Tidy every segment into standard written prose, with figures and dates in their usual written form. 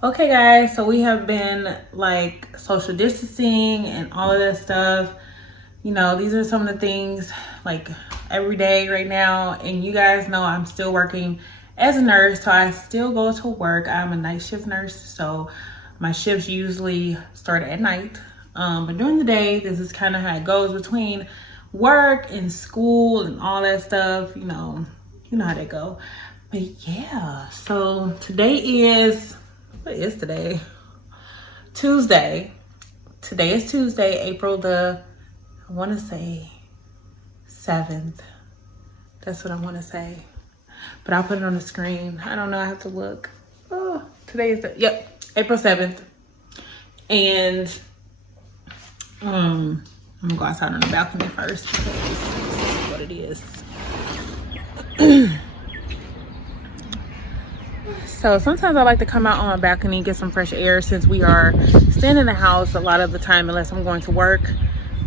Okay guys, so we have been like social distancing and all of that stuff. You know, these are some of the things like every day right now. And you guys know I'm still working as a nurse, so I still go to work. I'm a night shift nurse, so my shifts usually start at night. But during the day, this is kind of how it goes between work and school and all that stuff. You know how they go. But yeah, so today is, what is today? Tuesday. Today is Tuesday, April the, I want to say 7th. That's what I want to say. But I'll put it on the screen. I don't know. I have to look. Oh, today is April 7th. And I'm going to go outside on the balcony first because this is what it is. So sometimes I like to come out on my balcony and get some fresh air since we are staying in the house a lot of the time unless I'm going to work,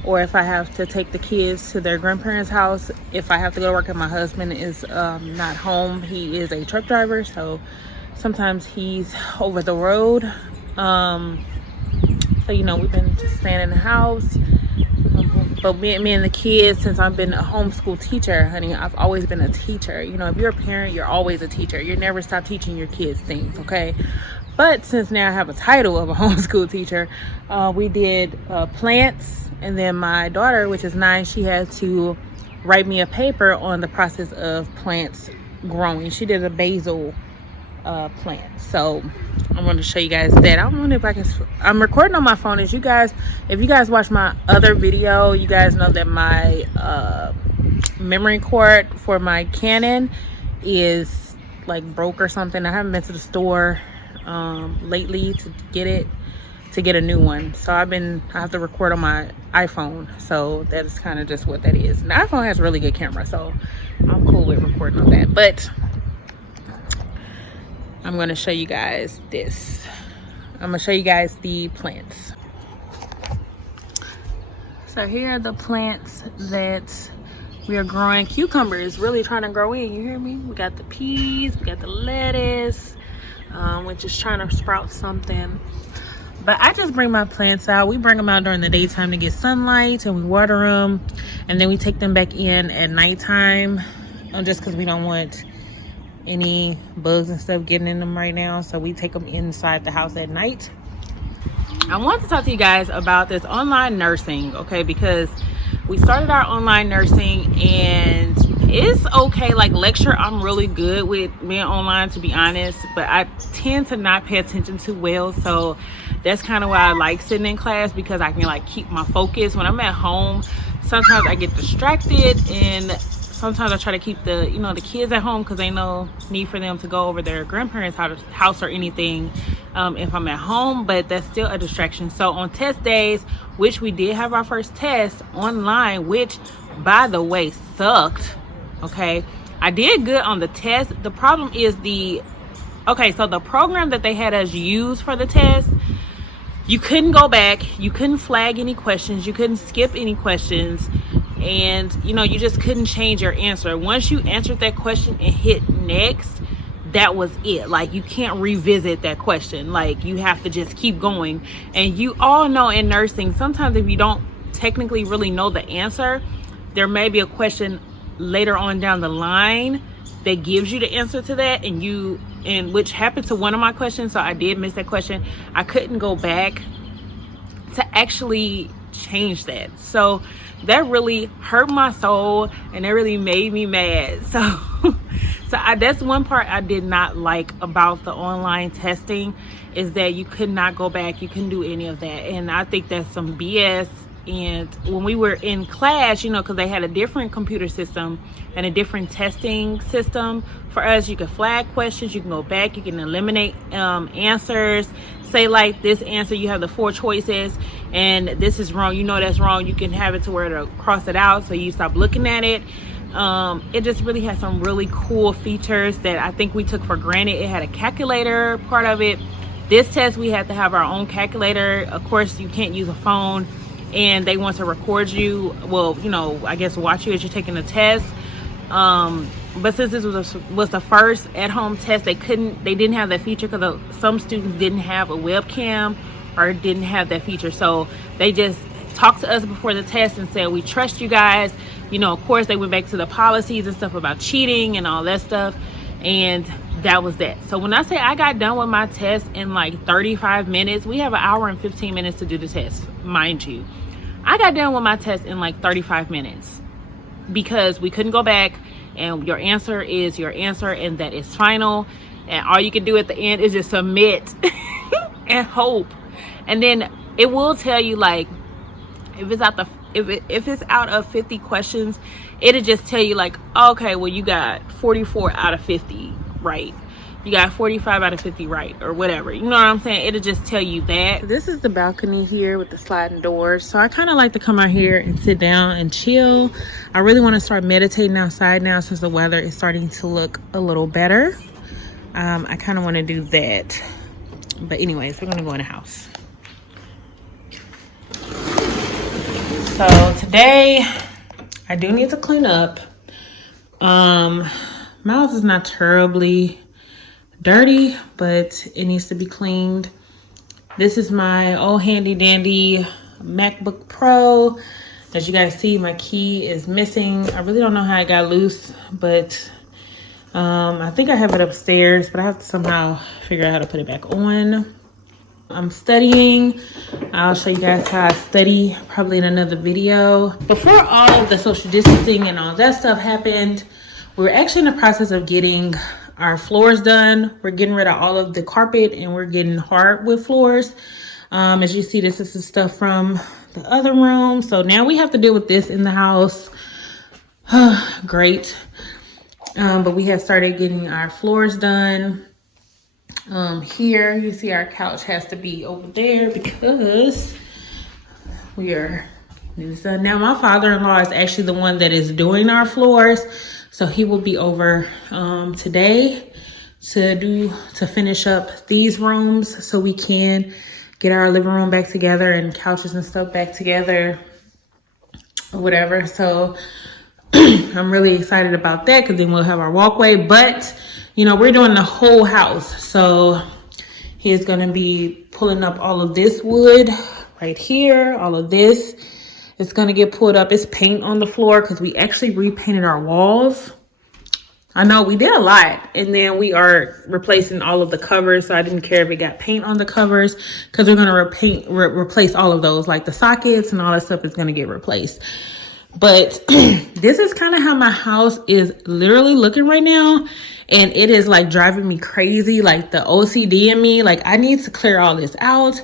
or if I have to take the kids to their grandparents' house. If I have to go to work and my husband is not home, he is a truck driver, so sometimes he's over the road. So you know, we've been just staying in the house. But me and the kids, since I've been a homeschool teacher, honey, I've always been a teacher. You know, if you're a parent, you're always a teacher. You never stop teaching your kids things, okay? But since now I have a title of a homeschool teacher, we did plants. And then my daughter, which is 9, she had to write me a paper on the process of plants growing. She did a basil plant. So I'm going to show you guys that. I don't know if I can, I'm recording on my phone. If you guys watch my other video, you guys know that my memory card for my Canon is like broke or something. I haven't been to the store lately to get a new one, so I have to record on my iPhone. So that's kind of just what that is. And the iPhone has a really good camera, so I'm cool with recording on that. But I'm going to show you guys this. I'm going to show you guys the plants. So here are the plants that we are growing. Cucumber is really trying to grow in, you hear me? We got the peas, we got the lettuce, we're just trying to sprout something. But I just bring my plants out. We bring them out during the daytime to get sunlight, and we water them, and then we take them back in at nighttime, just because we don't want any bugs and stuff getting in them right now. So we take them inside the house at night. I want to talk to you guys about this online nursing, okay? Because we started our online nursing, and it's okay. Like lecture, I'm really good with being online, to be honest, but I tend to not pay attention too well. So that's kind of why I like sitting in class, because I can like keep my focus. When I'm at home, sometimes I get distracted, and sometimes I try to keep the kids at home because ain't no need for them to go over their grandparents' house or anything if I'm at home, but that's still a distraction. So on test days, which we did have our first test online, which by the way sucked, okay? I did good on the test. The problem is so the program that they had us use for the test, you couldn't go back, you couldn't flag any questions, you couldn't skip any questions, and you just couldn't change your answer. Once you answered that question and hit next, that was it. Like, you can't revisit that question. Like, you have to just keep going. And you all know in nursing, sometimes if you don't technically really know the answer, there may be a question later on down the line that gives you the answer to that, and which happened to one of my questions. So I did miss that question. I couldn't go back to actually change that. So that really hurt my soul, and it really made me mad. So that's one part I did not like about the online testing, is that you could not go back, you couldn't do any of that. And I think that's some BS. And when we were in class, because they had a different computer system and a different testing system for us, you can flag questions, you can go back, you can eliminate answers. Say like this answer, you have the 4 choices, and this is wrong, that's wrong, you can have it to where to cross it out so you stop looking at it. It just really has some really cool features that I think we took for granted. It had a calculator part of it. This test, we had to have our own calculator. Of course, you can't use a phone, and they want to record you, I guess watch you as you're taking the test. but since this was the first at-home test, they didn't have that feature because some students didn't have a webcam or didn't have that feature. So they just talked to us before the test and said, we trust you guys. You know, of course, they went back to the policies and stuff about cheating and all that stuff. And that was that. So when I say I got done with my test in like 35 minutes, we have an hour and 15 minutes to do the test, mind you. I got done with my test in like 35 minutes because we couldn't go back, and your answer is your answer, and that is final. And all you can do at the end is just submit and hope. And then it will tell you, like, if it's out of 50 questions, it'll just tell you like, okay, well, you got 44 out of 50 right, you got 45 out of 50 right, or whatever, you know what I'm saying? It'll just tell you that. This is the balcony here with the sliding doors, so I kind of like to come out here and sit down and chill. I really want to start meditating outside now since the weather is starting to look a little better. I kind of want to do that, but anyways, we're gonna go in the house. So today I do need to clean up. My house is not terribly dirty, but it needs to be cleaned. This is my old handy dandy MacBook Pro. As you guys see, my key is missing. I really don't know how it got loose, but I think I have it upstairs, but I have to somehow figure out how to put it back on. I'm studying. I'll show you guys how I study probably in another video. Before all of the social distancing and all that stuff happened, we were actually in the process of getting our floors done. We're getting rid of all of the carpet and we're getting hardwood floors. As you see, this is the stuff from the other room. So now we have to deal with this in the house. Great. But we have started getting our floors done. Here you see our couch has to be over there because we are done. Now my father-in-law is actually the one that is doing our floors, so he will be over today to finish up these rooms so we can get our living room back together and couches and stuff back together or whatever. So I'm really excited about that because then we'll have our walkway. But you know, we're doing the whole house, so he's gonna be pulling up all of this wood right here. All of this is gonna get pulled up. It's paint on the floor because we actually repainted our walls. I know we did a lot, and then we are replacing all of the covers, so I didn't care if it got paint on the covers because we're gonna replace all of those, like the sockets and all that stuff is gonna get replaced. But this is kind of how my house is literally looking right now, and it is like driving me crazy. Like the OCD in me, like I need to clear all this out.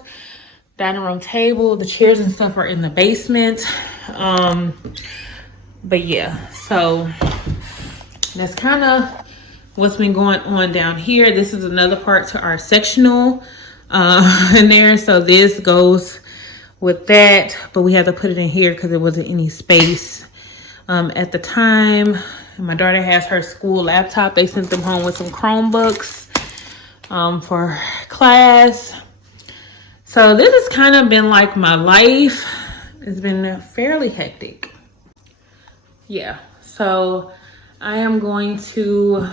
Dining room table, the chairs and stuff are in the basement. But yeah, so that's kind of what's been going on down here. This is another part to our sectional in there, so this goes with that, but we had to put it in here because there wasn't any space at the time. My daughter has her school laptop. They sent them home with some Chromebooks for class. So this has kind of been like my life. It's been fairly hectic. Yeah, so I am going to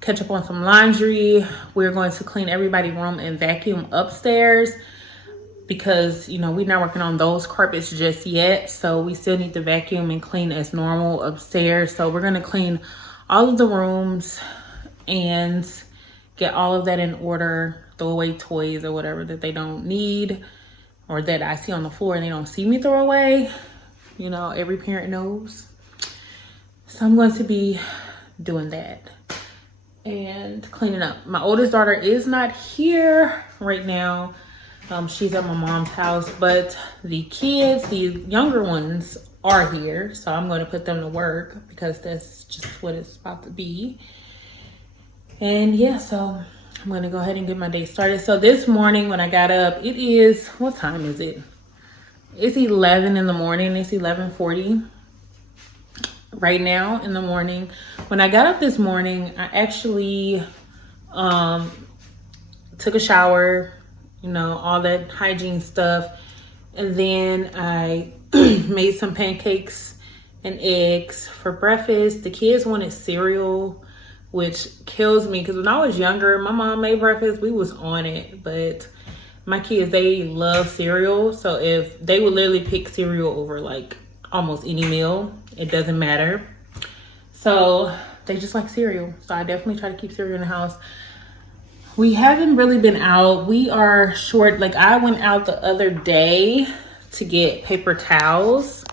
catch up on some laundry. We're going to clean everybody's room and vacuum upstairs, because you know we're not working on those carpets just yet, so we still need to vacuum and clean as normal upstairs. So we're going to clean all of the rooms and get all of that in order, throw away toys or whatever that they don't need or that I see on the floor and they don't see me throw away. You know, every parent knows. So I'm going to be doing that and cleaning up. My oldest daughter is not here right now. She's at my mom's house, but the kids, the younger ones, are here. So I'm going to put them to work because that's just what it's about to be. And yeah, so I'm going to go ahead and get my day started. So this morning when I got up, it is, what time is it? It's 11 in the morning. It's 11:40 right now in the morning. When I got up this morning, I actually took a shower, you know, all that hygiene stuff. And then I made some pancakes and eggs for breakfast. The kids wanted cereal, which kills me because when I was younger, my mom made breakfast, we was on it. But my kids, they love cereal. So if they would literally pick cereal over like almost any meal, it doesn't matter. So they just like cereal. So I definitely try to keep cereal in the house. We haven't really been out. We are short. Like I went out the other day to get paper towels.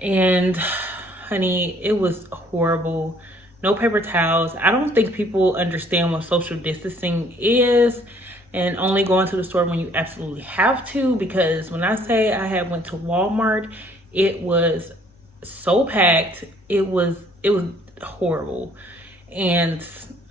And honey, it was horrible. No paper towels. I don't think people understand what social distancing is and only going to the store when you absolutely have to. Because when I say I had went to Walmart, it was so packed. It was horrible. And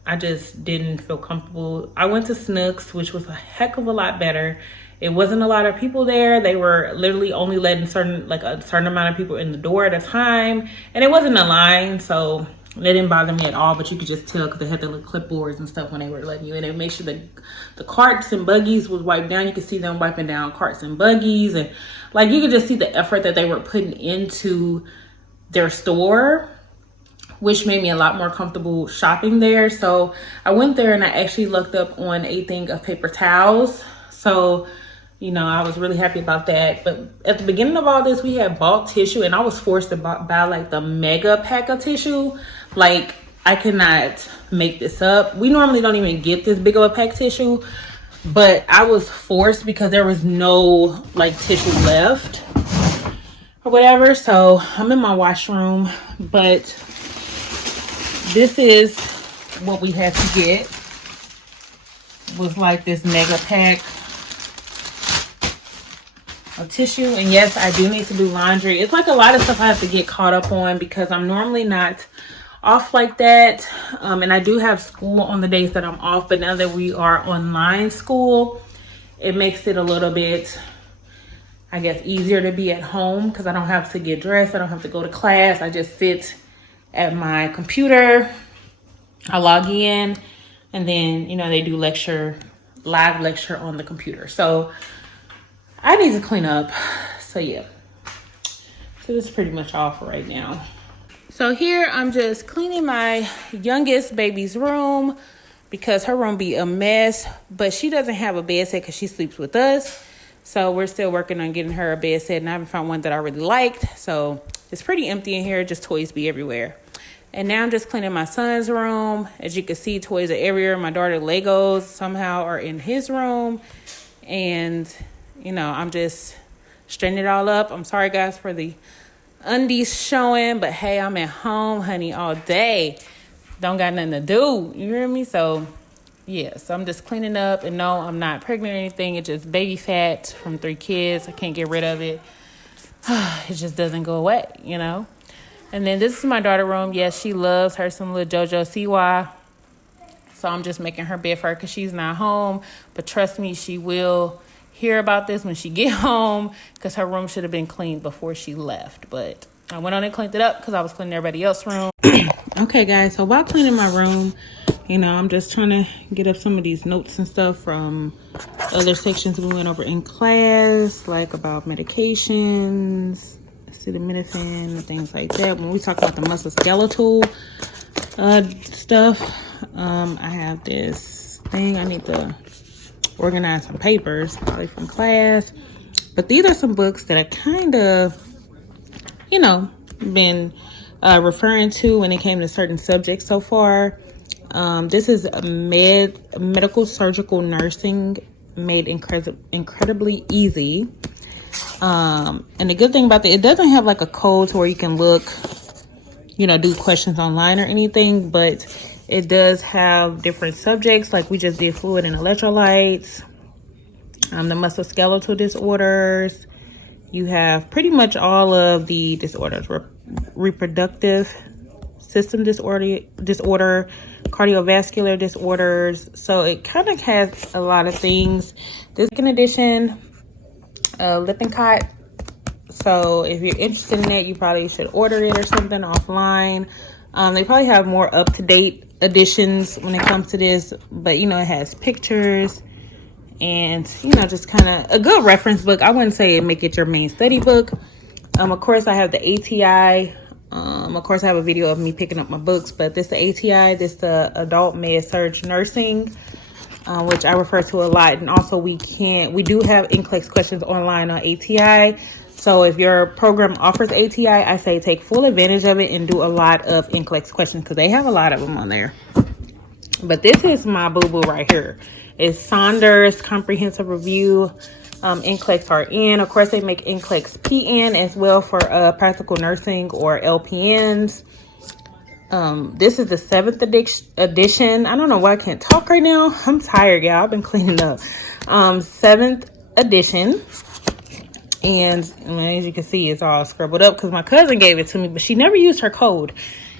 I just didn't feel comfortable. I went to Snooks, which was a heck of a lot better. It wasn't a lot of people there. They were literally only letting a certain amount of people in the door at a time. And it wasn't a line, so it didn't bother me at all. But you could just tell because they had the little clipboards and stuff when they were letting you in. And make sure that the carts and buggies was wiped down. You could see them wiping down carts and buggies. And like you could just see the effort that they were putting into their store, which made me a lot more comfortable shopping there. So I went there and I actually looked up on a thing of paper towels. So, you know, I was really happy about that. But at the beginning of all this, we had bulk tissue and I was forced to buy like the mega pack of tissue. Like I cannot make this up. We normally don't even get this big of a pack of tissue, but I was forced because there was no like tissue left or whatever. So I'm in my washroom, but this is what we had to get. Was like this mega pack of tissue. And yes, I do need to do laundry. It's like a lot of stuff I have to get caught up on because I'm normally not off like that. And I do have school on the days that I'm off, but now that we are online school, it makes it a little bit, I guess, easier to be at home because I don't have to get dressed. I don't have to go to class. I just sit at my computer. I log in and then, you know, they do live lecture on the computer. So I need to clean up. So yeah, so this is pretty much all for right now. So here I'm just cleaning my youngest baby's room because her room be a mess, but she doesn't have a bed set because she sleeps with us. So we're still working on getting her a bed set, and I haven't found one that I really liked. So it's pretty empty in here, just toys be everywhere. And now I'm just cleaning my son's room. As you can see, toys are everywhere. My daughter's Legos somehow are in his room. And, you know, I'm just straightening it all up. I'm sorry, guys, for the undies showing. But, hey, I'm at home, honey, all day. Don't got nothing to do. You hear me? So, yeah. So I'm just cleaning up. And, no, I'm not pregnant or anything. It's just baby fat from 3 kids. I can't get rid of it. It just doesn't go away, you know. And then this is my daughter's room. Yes, she loves her some little JoJo Siwa. So I'm just making her bed for her because she's not home. But trust me, she will hear about this when she get home because her room should have been cleaned before she left. But I went on and cleaned it up because I was cleaning everybody else's room. Okay, guys. So while cleaning my room, you know, I'm just trying to get up some of these notes and stuff from other sections we went over in class, like about medications, acetaminophen, and things like that. When we talk about the musculoskeletal stuff, I have this thing. I need to organize some papers, probably from class. But these are some books that I kind of, you know, been referring to when it came to certain subjects so far. This is medical surgical nursing made incredibly easy. And the good thing about that, it doesn't have like a code to where you can look, you know, do questions online or anything, but it does have different subjects. Like we just did fluid and electrolytes, the musculoskeletal disorders. You have pretty much all of the disorders, reproductive system disorder, cardiovascular disorders. So it kind of has a lot of things. This second edition, Lippincott. So if you're interested in it, you probably should order it or something offline. They probably have more up-to-date editions when it comes to this, but you know, it has pictures and, you know, just kind of a good reference book. I wouldn't say make it your main study book, Of course, I have the ATI. Of course, I have a video of me picking up my books, but this the ATI, this the Adult Med-Surg Nursing, which I refer to a lot. And also we do have NCLEX questions online on ATI. So if your program offers ATI, I say take full advantage of it and do a lot of NCLEX questions because they have a lot of them on there. But this is my boo-boo right here. It's Saunders Comprehensive Review, NCLEX RN. Of course, they make NCLEX PN as well for practical nursing or LPNs. This is the 7th edition. I don't know why I can't talk right now. I'm tired, y'all. I've been cleaning up. 7th edition. And as you can see, it's all scribbled up because my cousin gave it to me, but she never used her code.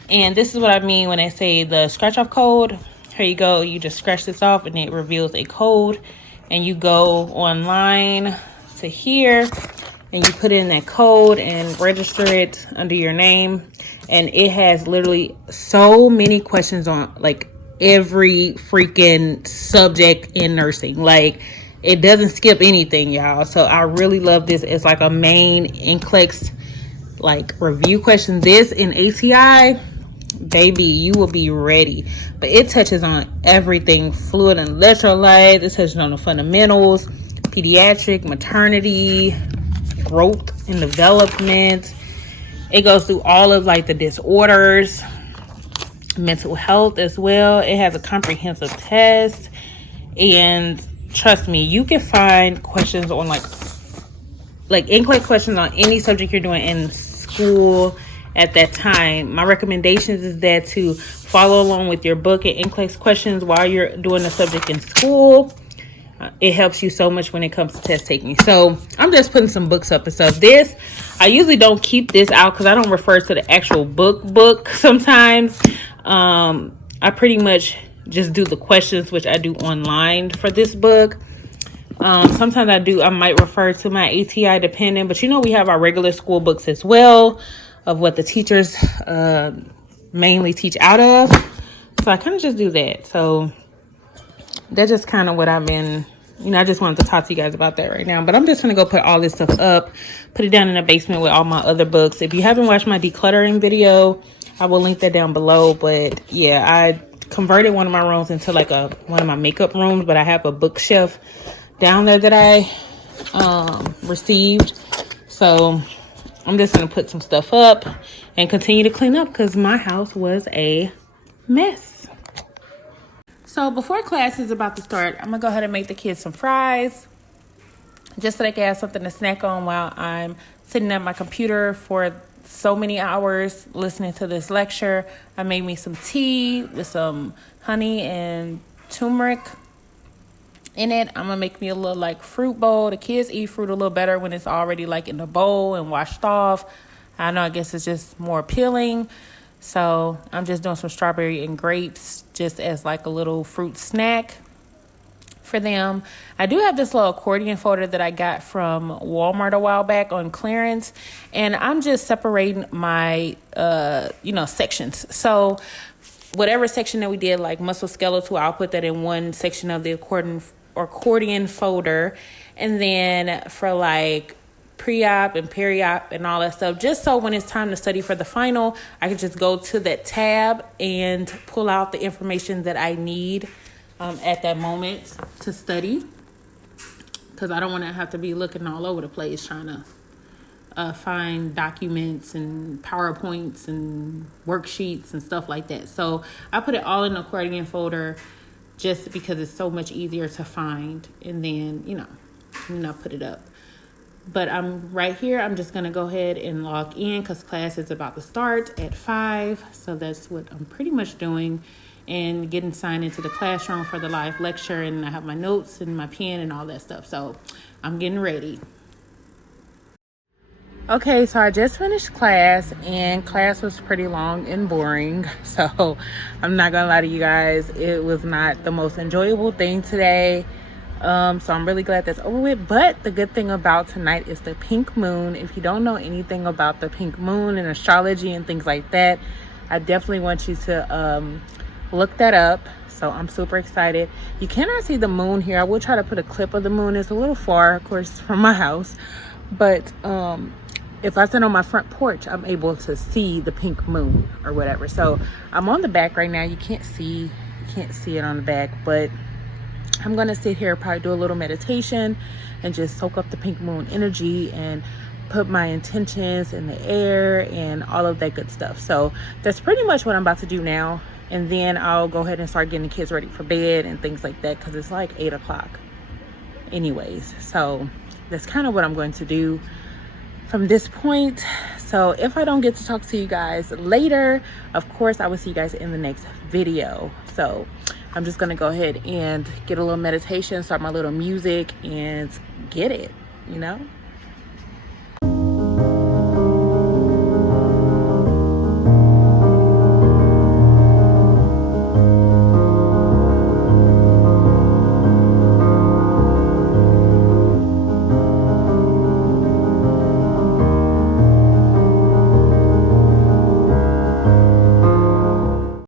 And this is what I mean when I say the scratch off code. Here you go. You just scratch this off and it reveals a code. And you go online to here and you put in that code and register it under your name. And it has literally so many questions on like every freaking subject in nursing. Like, it doesn't skip anything, y'all. So I really love this. It's like a main NCLEX like review question. This in ATI, baby, you will be ready. But it touches on everything. Fluid and electrolytes. It touches on the fundamentals, pediatric, maternity, growth and development. It goes through all of like the disorders, mental health as well. It has a comprehensive test. And trust me, you can find questions on like NCLEX questions on any subject you're doing in school at that time. My recommendations is that to follow along with your book and NCLEX questions while you're doing the subject in school. It helps you so much when it comes to test taking. So I'm just putting some books up and stuff. This, I usually don't keep this out because I don't refer to the actual book sometimes. I pretty much just do the questions, which I do online for this book. Sometimes I might refer to my ATI dependent, but we have our regular school books as well of what the teachers mainly teach out of. So I kind of just do that. So that's just kind of what I've been, I just wanted to talk to you guys about that right now. But I'm just going to go put all this stuff up, put it down in the basement with all my other books. If you haven't watched my decluttering video, I will link that down below. But yeah, I converted one of my rooms into like one of my makeup rooms, but I have a bookshelf down there that I received. So I'm just going to put some stuff up and continue to clean up because my house was a mess. So before class is about to start, I'm going to go ahead and make the kids some fries just so they can have something to snack on while I'm sitting at my computer for so many hours listening to this lecture. I made me some tea with some honey and turmeric in it. I'm going to make me a little like fruit bowl. The kids eat fruit a little better when it's already like in the bowl and washed off. I know, I guess it's just more appealing. So I'm just doing some strawberry and grapes just as like a little fruit snack for them. I do have this little accordion folder that I got from Walmart a while back on clearance, and I'm just separating my sections. So whatever section that we did, like musculoskeletal, I'll put that in one section of the accordion folder, and then for like pre-op and peri-op and all that stuff, just so when it's time to study for the final, I can just go to that tab and pull out the information that I need at that moment to study, because I don't want to have to be looking all over the place trying to find documents and PowerPoints and worksheets and stuff like that. So I put it all in the accordion folder just because it's so much easier to find, and then put it up. But I'm right here. I'm just going to go ahead and log in because class is about to start at 5. So that's what I'm pretty much doing, and getting signed into the classroom for the live lecture. And I have my notes and my pen and all that stuff. So I'm getting ready. Okay, so I just finished class, and class was pretty long and boring. So I'm not going to lie to you guys. It was not the most enjoyable thing today. So I'm really glad that's over with. But the good thing about tonight is the pink moon. If you don't know anything about the pink moon and astrology and things like that, I definitely want you to look that up. So I'm super excited. You cannot see the moon here. I will try to put a clip of the moon. It's a little far, of course, from my house, but if I sit on my front porch, I'm able to see the pink moon or whatever. So I'm on the back right now. You can't see it on the back, but I'm gonna sit here, probably do a little meditation and just soak up the pink moon energy and put my intentions in the air and all of that good stuff. So that's pretty much what I'm about to do now. And then I'll go ahead and start getting the kids ready for bed and things like that, because it's like 8 o'clock anyways. So that's kind of what I'm going to do from this point. So if I don't get to talk to you guys later, of course I will see you guys in the next video. So I'm just gonna go ahead and get a little meditation, start my little music and get it, you know.